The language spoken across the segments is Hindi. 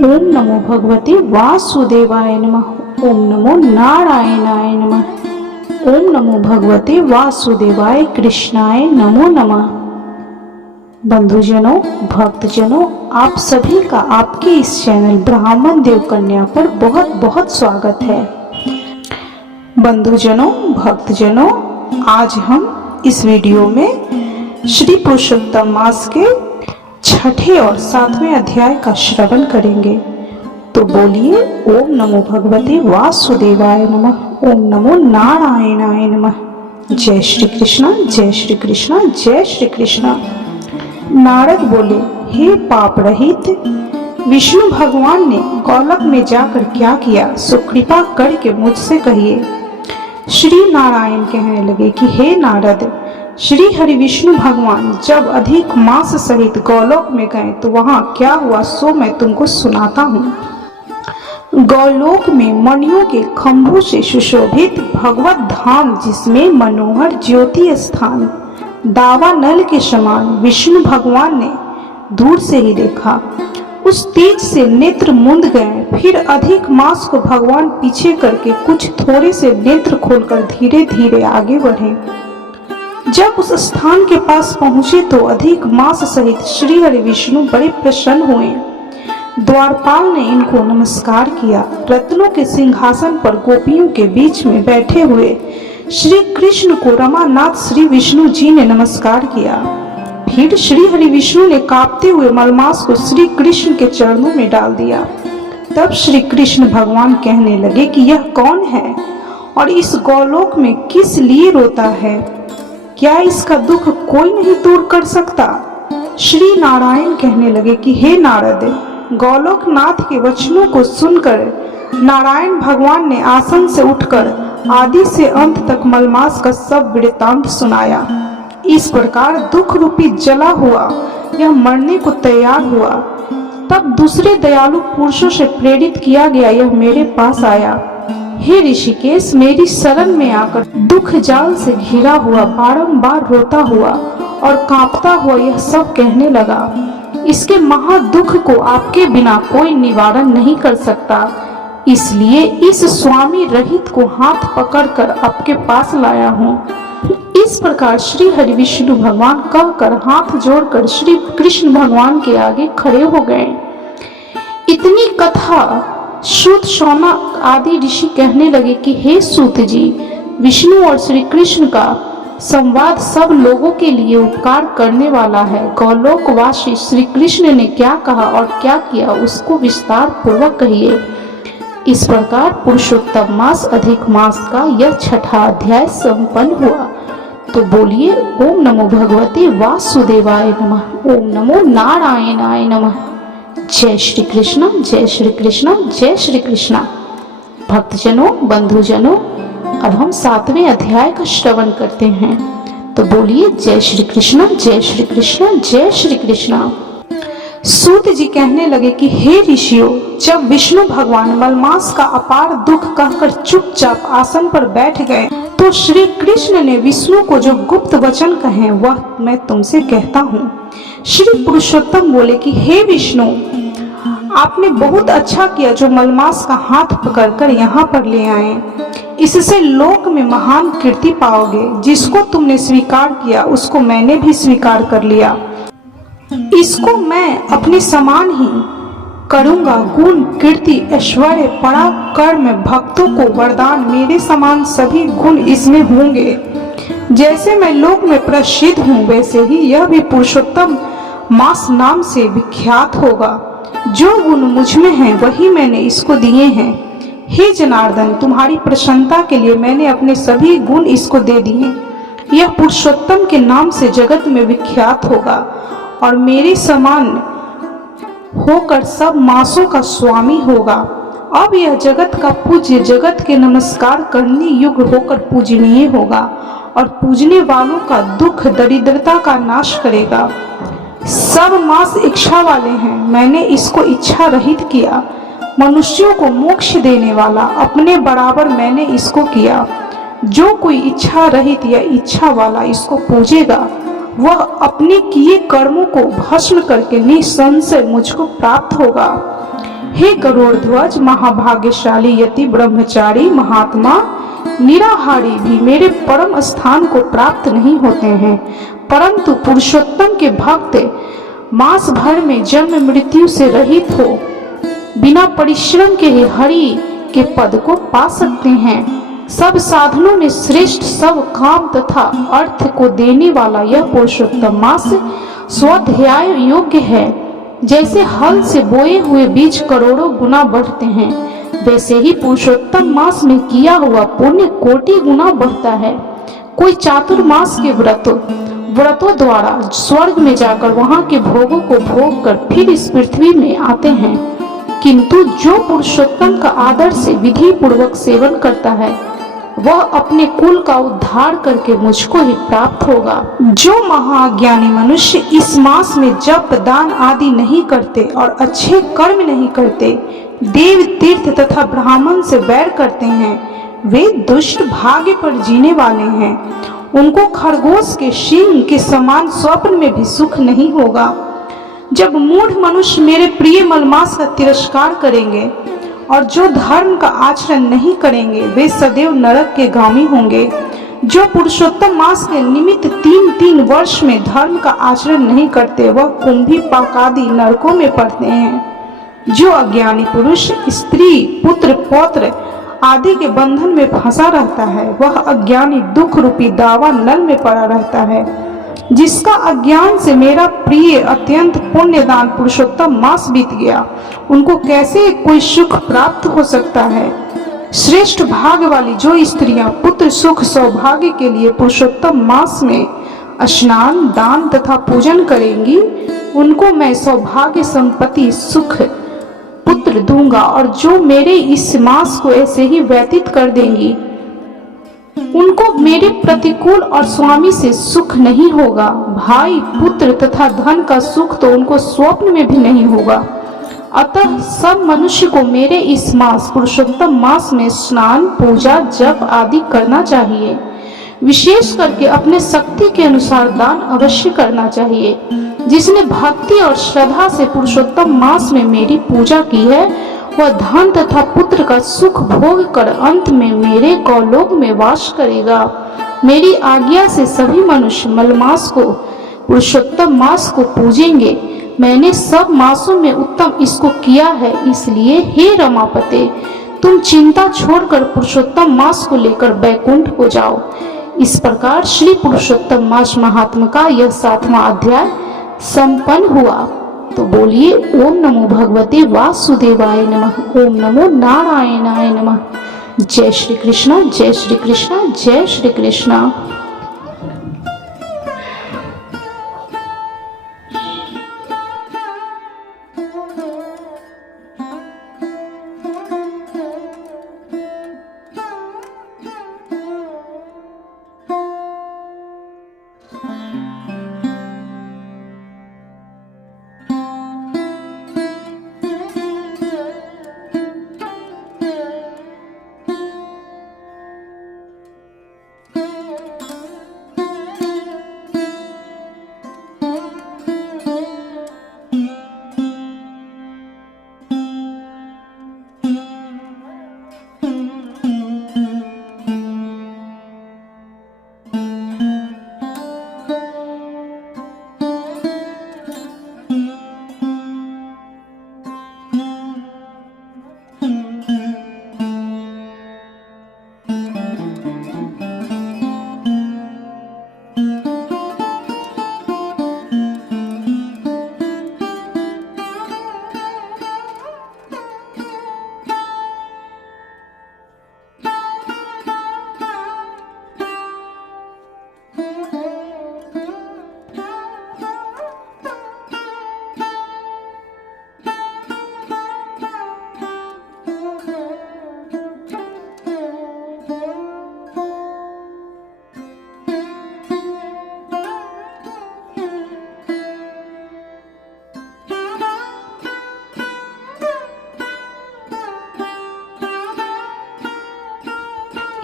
ओम नमो भगवते वासुदेवाय नमः। ओम नमो नारायणाय नमः। ओम नमो भगवते वासुदेवाय कृष्णाय नमो नमः। बंधुजनों, भक्तजनों, आप सभी का आपके इस चैनल ब्राह्मण देव कन्या पर बहुत बहुत स्वागत है। बंधुजनों, भक्तजनों, आज हम इस वीडियो में श्री पुरुषोत्तम मास के छठे और सातवें अध्याय का श्रवण करेंगे। तो बोलिए ओम नमो भगवते वासुदेवाय नमः। ओम नमो नारायणाय नमः। जय श्री कृष्णा, जय श्री कृष्णा, जय श्री कृष्णा। नारद बोले, हे पाप रहित, विष्णु भगवान ने गोलोक में जाकर क्या किया, सो कृपा करके मुझसे कहिए। श्री नारायण कहने लगे कि हे नारद, श्री हरि विष्णु भगवान जब अधिक मास सहित गोलोक में गए तो वहां क्या हुआ सो मैं तुमको सुनाता हूँ। गोलोक में मणियों के खंभों से सुशोभित भगवत धाम, जिसमें मनोहर ज्योति स्थान दावानल के समान विष्णु भगवान ने दूर से ही देखा। उस तेज से नेत्र मूंद गए। फिर अधिक मास को भगवान पीछे करके कुछ थोड़े से नेत्र खोलकर धीरे धीरे आगे बढ़े। जब उस स्थान के पास पहुंचे तो अधिक मास सहित श्री हरि विष्णु बड़े प्रसन्न हुए। द्वारपाल ने इनको नमस्कार किया। रत्नों के सिंहासन पर गोपियों के बीच में बैठे हुए श्री कृष्ण को रमानाथ श्री विष्णु जी ने नमस्कार किया। फिर श्री हरि विष्णु ने कांपते हुए मलमास को श्री कृष्ण के चरणों में डाल दिया। तब श्री कृष्ण भगवान कहने लगे कि यह कौन है और इस गोलोक में किस लिए रोता है? क्या इसका दुख कोई नहीं दूर कर सकता? श्री नारायण कहने लगे कि हे नारद, गोलोकनाथ के वचनों को सुनकर नारायण भगवान ने आसन से उठकर आदि से अंत तक मलमास का सब वृत्तांत सुनाया। इस प्रकार दुख रूपी जला हुआ यह मरने को तैयार हुआ। तब दूसरे दयालु पुरुषों से प्रेरित किया गया यह मेरे पास आया। हे ऋषिकेश, मेरी शरण में आकर दुख जाल से घिरा हुआ बारंबार रोता हुआ और कांपता हुआ यह सब कहने लगा, इसके महादुख को आपके बिना कोई निवारण नहीं कर सकता, इसलिए इस स्वामी रहित को हाथ पकड़कर आपके पास लाया हूँ। इस प्रकार श्री हरि विष्णु भगवान कहकर हाथ जोड़कर श्री कृष्ण भगवान के आगे खड़े हो गए। इतनी कथा सूत, शौनक आदि ऋषि कहने लगे कि हे सूत जी, विष्णु और श्री कृष्ण का संवाद सब लोगों के लिए उपकार करने वाला है। गोलोकवासी श्री कृष्ण ने क्या कहा और क्या किया उसको विस्तार पूर्वक कहिए। इस प्रकार पुरुषोत्तम मास अधिक मास का यह छठा अध्याय संपन्न हुआ। तो बोलिए ओम नमो भगवते वासुदेवाय नमः। ओम नमो नारायणाय नमः। जय श्री कृष्ण, जय श्री कृष्ण, जय श्री कृष्ण। भक्तजनों, बंधुजनों, अब हम सातवें अध्याय का श्रवण करते हैं। तो बोलिए जय श्री कृष्ण, जय श्री कृष्ण, जय श्री कृष्ण। सूत जी कहने लगे कि हे ऋषियों, जब विष्णु भगवान मलमास का अपार दुख कहकर चुपचाप आसन पर बैठ गए तो श्री कृष्ण ने विष्णु को जो गुप्त वचन कहे वह मैं तुमसे कहता हूँ। श्री पुरुषोत्तम बोले कि हे विष्णु, आपने बहुत अच्छा किया जो मलमास का हाथ पकड़कर यहाँ पर ले आए। इससे लोक में महान कीर्ति पाओगे। जिसको तुमने स्वीकार किया उसको मैंने भी स्वीकार कर लिया। इसको मैं अपने समान ही करूंगा। गुण, कीर्ति, ऐश्वर्य, पराक्रम, भक्तों को वरदान, मेरे समान सभी गुण इसमें होंगे। जैसे मैं लोक में प्रसिद्ध हूँ वैसे ही यह भी पुरुषोत्तम मास नाम से विख्यात होगा। जो गुण मुझ में हैं वही मैंने इसको दिए हैं। हे जनार्दन, तुम्हारी प्रसन्नता के लिए मैंने अपने सभी गुण इसको दे दिए। यह पुरुषोत्तम के नाम से जगत में विख्यात होगा और मेरे समान होकर सब मासों का स्वामी होगा। अब यह जगत का पूज्य, जगत के नमस्कार करने योग्य होकर पूजनीय होगा और पूजने वालों का दुख दरिद्रता का नाश करेगा। सब मास इच्छा वाले हैं, मैंने इसको इच्छा रहित किया। मनुष्यों को मोक्ष देने वाला अपने बराबर मैंने इसको किया। जो कोई इच्छा रहित या इच्छा वाला इसको पूजेगा वह अपने किए कर्मों को भस्म करके निसंशय मुझको प्राप्त होगा। हे गरुड़ ध्वज महाभाग्यशाली यति ब्रह्मचारी महात्मा निराहारी भी मेरे परम स्थान को प्राप्त नहीं होते हैं, परंतु पुरुषोत्तम के भक्त मास भर में जन्म मृत्यु से रहित हो बिना परिश्रम के ही हरि के पद को पा सकते हैं। सब साधनों में श्रेष्ठ, सब काम तथा अर्थ को देने वाला यह पुरुषोत्तम मास स्वाध्याय योग्य है। जैसे हल से बोए हुए बीज करोड़ों गुना बढ़ते हैं, वैसे ही पुरुषोत्तम मास में किया हुआ पुण्य कोटि गुना बढ़ता है। कोई चातुर्मास के व्रतों द्वारा स्वर्ग में जाकर वहां के भोगों को भोग कर फिर इस पृथ्वी में आते हैं, किंतु जो पुरुषोत्तम का आदर से विधि पूर्वक सेवन करता है वह अपने कुल का उद्धार करके मुझको ही प्राप्त होगा। जो महाज्ञानी मनुष्य इस मास में जप दान आदि नहीं करते और अच्छे कर्म नहीं करते, देव तीर्थ तथा ब्राह्मण से बैर करते हैं, वे दुष्ट भाग्य पर जीने वाले हैं। उनको खरगोश के सींग के समान स्वप्न में भी सुख नहीं होगा। जब मूढ़ मनुष्य मेरे प्रिय मलमास का तिरस्कार करेंगे और जो धर्म का आचरण नहीं करेंगे, वे सदैव नरक के गामी होंगे। जो पुरुषोत्तम मास के निमित्त 3-3 वर्ष में धर्म का आचरण नहीं करते, वह कुंभी पाकादि नरकों में पड़ते हैं। जो अज्ञानी पुरुष स्त्री पुत्र पौत्र आदि के बंधन में फंसा रहता है, वह अज्ञानी दुख रूपी दावा नल में पड़ा रहता है। जिसका अज्ञान से मेरा प्रिय अत्यंत पुण्यदान पुरुषोत्तम मास बीत गया, उनको कैसे कोई सुख प्राप्त हो सकता है। श्रेष्ठ भाग वाली जो स्त्रियां पुत्र सुख सौभाग्य के लिए पुरुषोत्तम मास में स्नान दान तथा पूजन करेंगी, उनको मैं सौभाग्य संपत्ति सुख पुत्र दूंगा, और जो मेरे इस मास को ऐसे ही व्यतीत कर देंगी, उनको मेरे प्रतिकूल और स्वामी से सुख नहीं होगा। भाई पुत्र तथा धन का सुख तो उनको स्वप्न में भी नहीं होगा। अतः सब मनुष्य को मेरे इस मास पुरुषोत्तम मास में स्नान पूजा जप आदि करना चाहिए। विशेष करके अपने शक्ति के अनुसार दान अवश्य करना चाहिए। जिसने भक्ति और श्रद्धा से पुरुषोत्तम मास में मेरी पूजा की है, वह धन तथा पुत्र का सुख भोग कर अंत में मेरे गौलोक में वास करेगा। मेरी आज्ञा से सभी मनुष्य मलमास को पुरुषोत्तम मास को पूजेंगे। मैंने सब मासों में उत्तम इसको किया है, इसलिए हे रमापते, तुम चिंता छोड़कर पुरुषोत्तम मास को लेकर बैकुंठ को जाओ। इस प्रकार श्री पुरुषोत्तम मास महात्मा का यह 7वां अध्याय संपन्न हुआ। तो बोलिए ओम नमो भगवते वासुदेवाय नमः, ओम नमो नारायणाय नमः। जय श्री कृष्ण, जय श्री कृष्ण, जय श्री कृष्ण।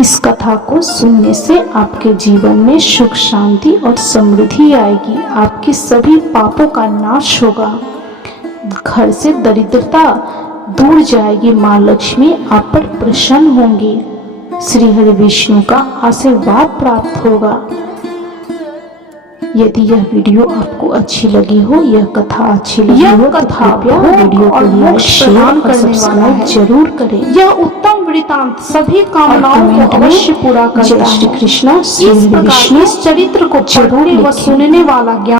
इस कथा को सुनने से आपके जीवन में सुख शांति और समृद्धि आएगी। आपके सभी पापों का नाश होगा। घर से दरिद्रता दूर जाएगी माँ लक्ष्मी, आप पर प्रसन्न होंगी, श्री हरि विष्णु का आशीर्वाद प्राप्त होगा। यदि यह वीडियो आपको अच्छी लगी हो, यह कथा अच्छी लगी हो, तो कृपया वीडियो को लाइक शेयर और सब्सक्राइब जरूर करें। यह उत्तम वृतांत सभी कामनाओं को अवश्य पूरा करता है। जय श्री कृष्णा। इस प्रकार इस चरित्र को पढ़ने व सुनने वाला ज्ञान